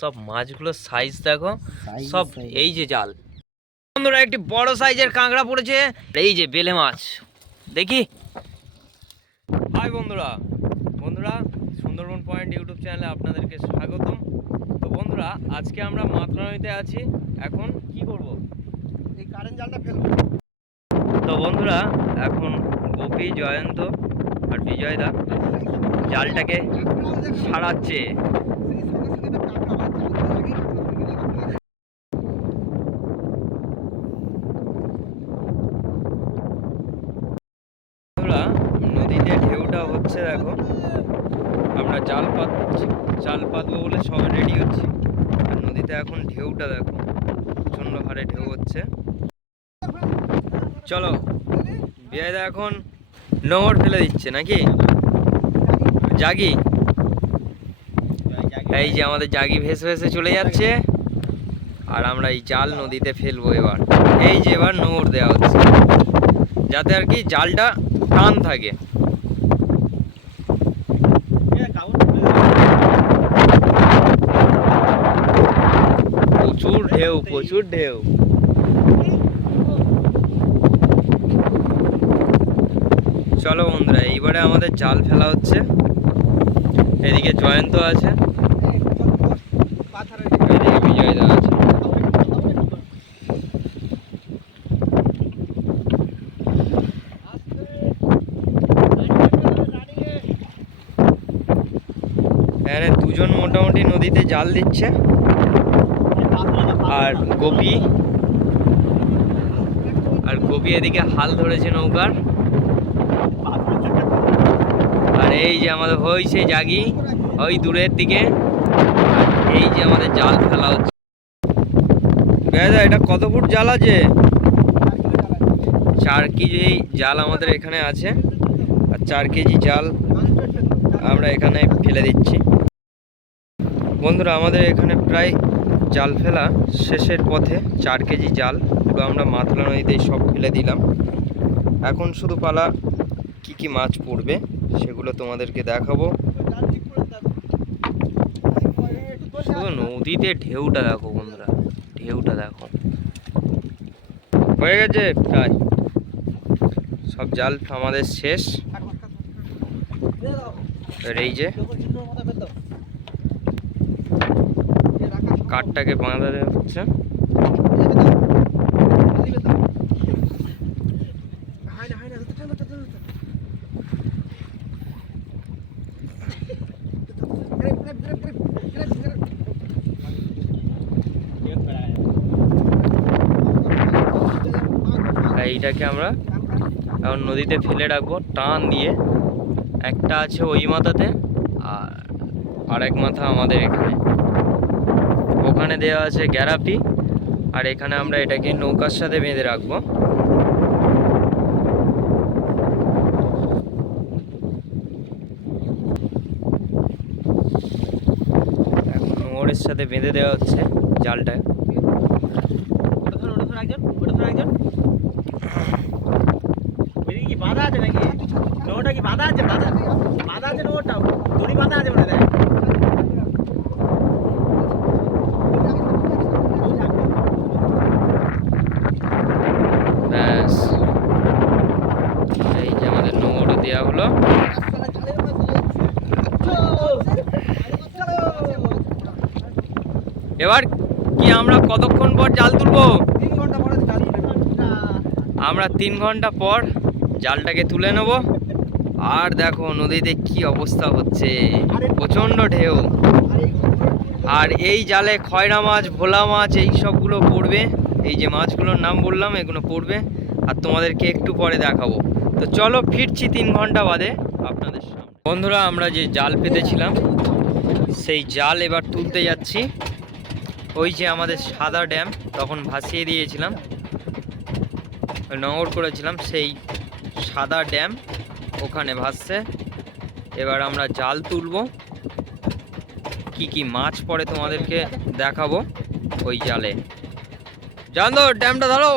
সব মাছগুলোর সাইজ দেখো সব এই যে জাল। বন্ধুরা একটি বড় সাইজের কাঁকড়া পড়েছে। এই যে বেলে মাছ। দেখি। হাই বন্ধুরা। বন্ধুরা সুন্দরবন পয়েন্ট ইউটিউব চ্যানেলে আপনাদেরকে স্বাগতম। তো বন্ধুরা আজকে আমরা মাত্রা নদীতে আছি। এখন কি করব? এই কারেন্ট জালটা ফেলব তো বন্ধুরা এখন গোপী জয়ন্ত আর বিজয় বিজয়দা জালটাকে সারাচ্ছে বন্ধুরা নদীতে ঢেউটা হচ্ছে দেখো। আমরা জাল পাত জাল পাতবো বলে সবাই রেডি হচ্ছি। আর নদীতে এখন ঢেউটা দেখো, প্রচণ্ড হারে ঢেউ হচ্ছে। চলো বিয়াইদা এখন নোংর ফেলে দিচ্ছে নাকি? জাগি? এই যে আমাদের জাগি ভেসে ভেসে চলে যাচ্ছে। আর আমরা এই জাল নদীতে ফেলব এবার। এই যে এবার নোংর দেওয়া হচ্ছে। যাতে আর কি জালটা টান থাকে প্রচুর ঢেউ প্রচুর ঢেউ। চলো বন্ধুরা এইবারে আমাদের জাল ফেলা হচ্ছে। এদিকে জয়ন্ত আছে। এদিকে দুজন মোটামুটি নদীতে জাল দিচ্ছে। আর গোপি। আর গোপী এদিকে হাল ধরেছে নৌকার। আর এই যে আমাদের হয়েছে জাগি, ওই দূরের দিকে। এই যে আমাদের জাল ফেলা হচ্ছে। দাদা, এটা কত ফুট জাল আছে? চার কেজি জাল আমাদের এখানে আছে। আর চার কেজি জাল আমরা এখানে ফেলে দিচ্ছি। বন্ধুরা, আমাদের এখানে প্রায় জাল ফেলা শেষের পথে চার কেজি জাল পুরো আমরা মাতলা নদীতে সব ফেলে দিলাম এখন শুধু পালা কি কি মাছ পড়বে সেগুলো তোমাদেরকে দেখাবো শুধু নদীতে ঢেউটা দেখো বন্ধুরা ঢেউটা দেখো হয়ে গেছে প্রায় সব জাল আমাদের শেষ এই যে কাঠটাকে বাঁধা দেওয়া হচ্ছে। এইটাকে আমরা এখন নদীতে ফেলে রাখব, টান দিয়ে। একটা আছে ওই মাথাতে, আর আরেক মাথা আমাদের এখানে। ওখানে দেওয়া আছে গ্যারাপি আর এখানে আমরা এটাকে নৌকার সাথে বেঁধে রাখব নোংরের সাথে বেঁধে দেওয়া হচ্ছে জালটা বাঁধা আছে নাকি বাঁধা আছে বাঁধা বাঁধা আছে নোটা দড়ি বাঁধা আছে মনে হয় ব্যাস এই যে আমাদের নোংর দেওয়া হলো? এবার কি আমরা কতক্ষণ পর জাল তুলবো? আমরা তিন ঘণ্টা পর জালটাকে তুলে নেব। আর দেখো নদীতে কি অবস্থা হচ্ছে। প্রচণ্ড ঢেউ। আর এই জালে খয়রা মাছ, ভোলা মাছ এই সবগুলো পড়বে। এই যে মাছগুলোর নাম বললাম, এগুলো পড়বে। আর তোমাদেরকে একটু পরে দেখাবো। তো চলো ফিরছি তিন ঘণ্টা বাদে আপনাদের সামনে। বন্ধুরা, আমরা যে জাল পেতেছিলাম, সেই জাল এবার তুলতে যাচ্ছি। ওই যে আমাদের সাদা ড্যাম, তখন ভাসিয়ে দিয়েছিলাম। নগর করেছিলাম, সেই সাদা ড্যাম ওখানে ভাসছে। এবার আমরা জাল তুলবো। কি কি মাছ পড়ে তোমাদেরকে দেখাবো ওই জালে। জান ড্যামটা ধরো!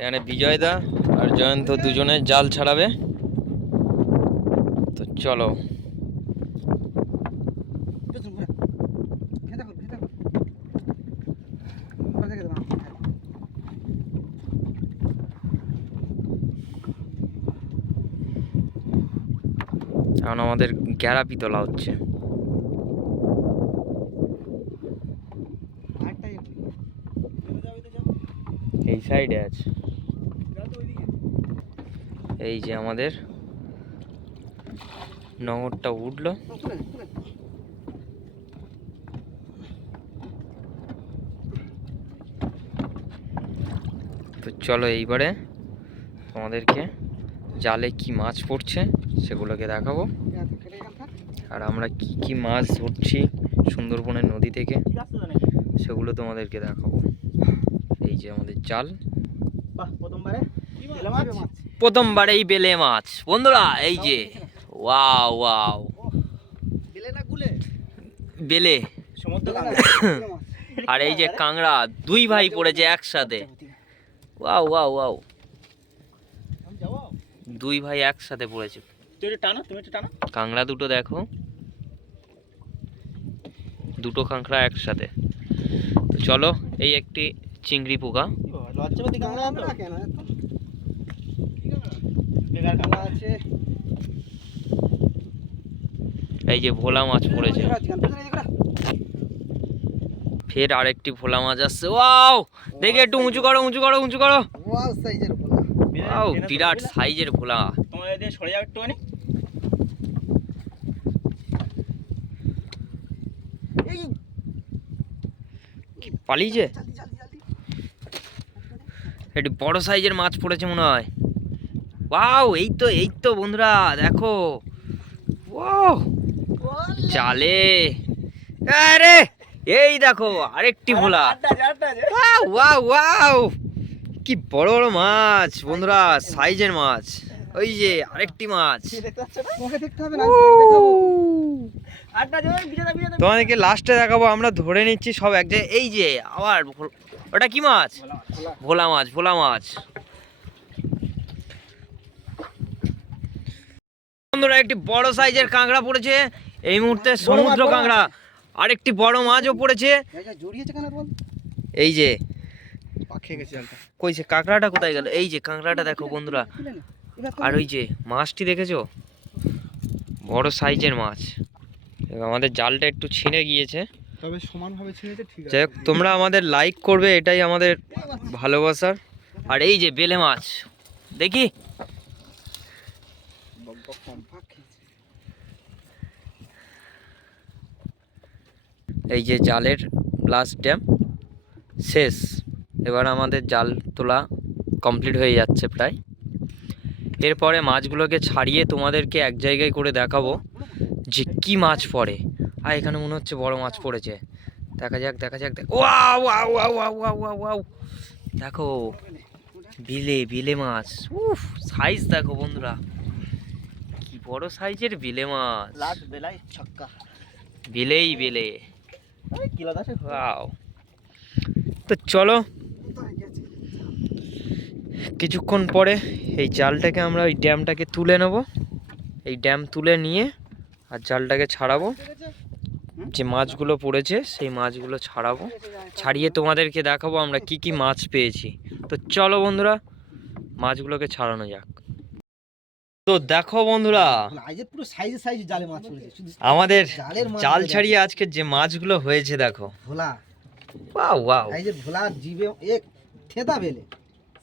এখানে বিজয়দা আর জয়ন্ত দুজনে জাল ছাড়াবে। তো চলো। এখন আমাদের গ্যারাপি তোলা হচ্ছে। এই সাইডে আছে। এই যে আমাদের নগরটা উঠল। তো চলো এইবারে তোমাদেরকে জালে কি মাছ পড়ছে সেগুলোকে দেখাবো। আর আমরা কি কি মাছ ধরছি সুন্দরবনের নদী থেকে, সেগুলো তোমাদেরকে দেখাবো। এই যে আমাদের জাল। বাহ প্রথমবারে বেলে মাছ? মাছ? প্রথমবার এই বেলে মাছ। বন্ধুরা এই যে ওয়াও ওয়াও। বেলে না গুলে। আর এই যে কাংড়া দুই ভাই পড়েছে একসাথে। Wow wow wow. দুই ভাই একসাথে পড়েছে। তুই একটু টানো তুমি একটু টানো। কাংড়া দুটো দেখো। দুটো কাঁকড়া একসাথে। তো চলো এই একটি চিংড়ি পোকা। লজ্জাপতি কাঁকড়া তো কেন? বেকার কাঁকড়া কাঁকড়া আছে। এই যে ভোলা মাছ পড়েছে। ফের আরেকটি ভোলা মাছ আসছে। ওয়াও! দেখে একটু উঁচু করো উঁচু করো উঁচু করো। ওয়াও সাইজের ভোলা। ওয়াও বিরাট সাইজের ভোলা। তোমার দিয়ে সরে যাও একটুখানি। এই পালিয়েছে? একটি বড় সাইজের মাছ পড়েছে মনে হয়। ওয়াও এই তো এই তো বন্ধুরা দেখো। ও জালে। আরে এই দেখো আরেকটি ভোলা। ওয়াও ওয়াও কি বড় বড় মাছ বন্ধুরা সাইজের মাছ। ওই যে আরেকটি মাছ। তোমাদেরকে লাস্টে দেখাবো আমরা ধরে নিচ্ছি সব এক জায়গায়। এই যে আবার ওটা কি মাছ? ভোলা মাছ। ভোলা। মাছ বন্ধুরা একটি বড় সাইজের কাঁকড়া পড়েছে। এই মুহূর্তে সমুদ্র। কাঁকড়া। আরেকটি বড় মাছও পড়েছে। এই যে কইছে কাঁকড়াটা কোথায় গেল? এই যে কাঁকড়াটা দেখো বন্ধুরা। আর ওই যে মাছটি দেখেছ? বড় সাইজের মাছ। আমাদের জালটা একটু ছিঁড়ে গিয়েছে। তবে সমানভাবে ছিঁড়েছে ঠিক যাই হোক, তোমরা আমাদের লাইক করবে, এটাই আমাদের ভালোবাসার। আর এই যে বেলে মাছ, দেখি। এই যে জালের লাস্ট ড্যাম শেষ। এবার আমাদের জাল তোলা কমপ্লিট হয়ে যাচ্ছে প্রায়। এরপরে মাছগুলোকে ছাড়িয়ে তোমাদেরকে এক জায়গায় করে দেখাবো যে কি মাছ পড়ে। আর এখানে মনে হচ্ছে বড় মাছ পড়েছে। দেখা যাক দেখা যাক দেখ wow wow wow wow wow wow wow. দেখো বিলে বিলে মাছ। উফ সাইজ দেখো বন্ধুরা। কি বড় সাইজের বিলে মাছ। লাস্ট বেলায় ছক্কা। বিলেই বিলে। তো চলো। কিছুক্ষণ পরে এই জালটাকে আমরা ওই ড্যামটাকে তুলে নেব। এই ড্যাম তুলে নিয়ে আর জালটাকে ছাড়াবো। যে মাছগুলো পড়েছে সেই মাছগুলো ছাড়াবো। ছাড়িয়ে তোমাদেরকে দেখাবো আমরা কি কি মাছ পেয়েছি। তো চলো বন্ধুরা মাছগুলোকে ছাড়ানো যাক। তো দেখো বন্ধুরা আজকে পুরো সাইজে সাইজে জালে মাছ পড়েছে। আমাদের জাল ছাড়িয়ে আজকে যে মাছগুলো হয়েছে দেখো। ভোলা। ওয়াও ওয়াও ভোলা জিবে এক থেতা বেলে।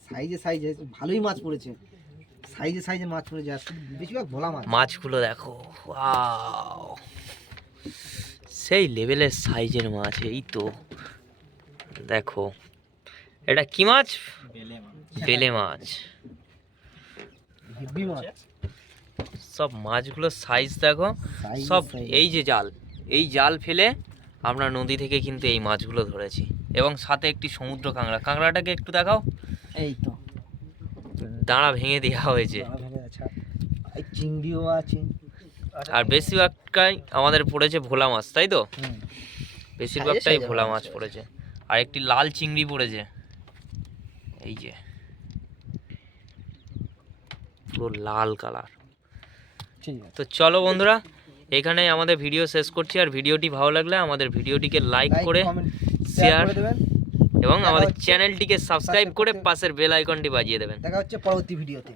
সাইজে সাইজে ভালোই মাছ পড়েছে। সাইজে সাইজে মাছ পড়েছে। বেশিরভাগ ভোলা মাছ। মাছগুলো দেখো। ওয়াও সেই লেভেলের সাইজের মাছ এই তো। দেখো এটা কি মাছ? বেলে মাছ। সব মাছগুলোর সাইজ দেখো সব এই যে জাল এই জাল ফেলে আমরা নদী থেকে কিন্তু এই মাছগুলো ধরেছি। এবং সাথে একটি সমুদ্র কাঁকড়া। কাঁকড়াটাকে একটু দেখাও। এই তো। দাঁড়া ভেঙে দেওয়া হয়েছে। এই চিংড়িও আছে। আর বেশিরভাগটাই আমাদের পড়েছে ভোলা মাছ তাই তো? বেশিরভাগটাই ভোলা মাছ পড়েছে। আর একটি লাল চিংড়ি পড়েছে। এই যে। পুরো লাল কালার। তো চলো বন্ধুরা এখানে আমাদের ভিডিও শেষ করছি। আর ভিডিওটি ভালো লাগলে আমাদের ভিডিওটিকে লাইক করে শেয়ার এবং আমাদের চ্যানেলটিকে সাবস্ক্রাইব সাবস্ক্রাইব করে পাশের বেল আইকনটি বাজিয়ে দেবেন। দেখা হচ্ছে পরবর্তী ভিডিওতে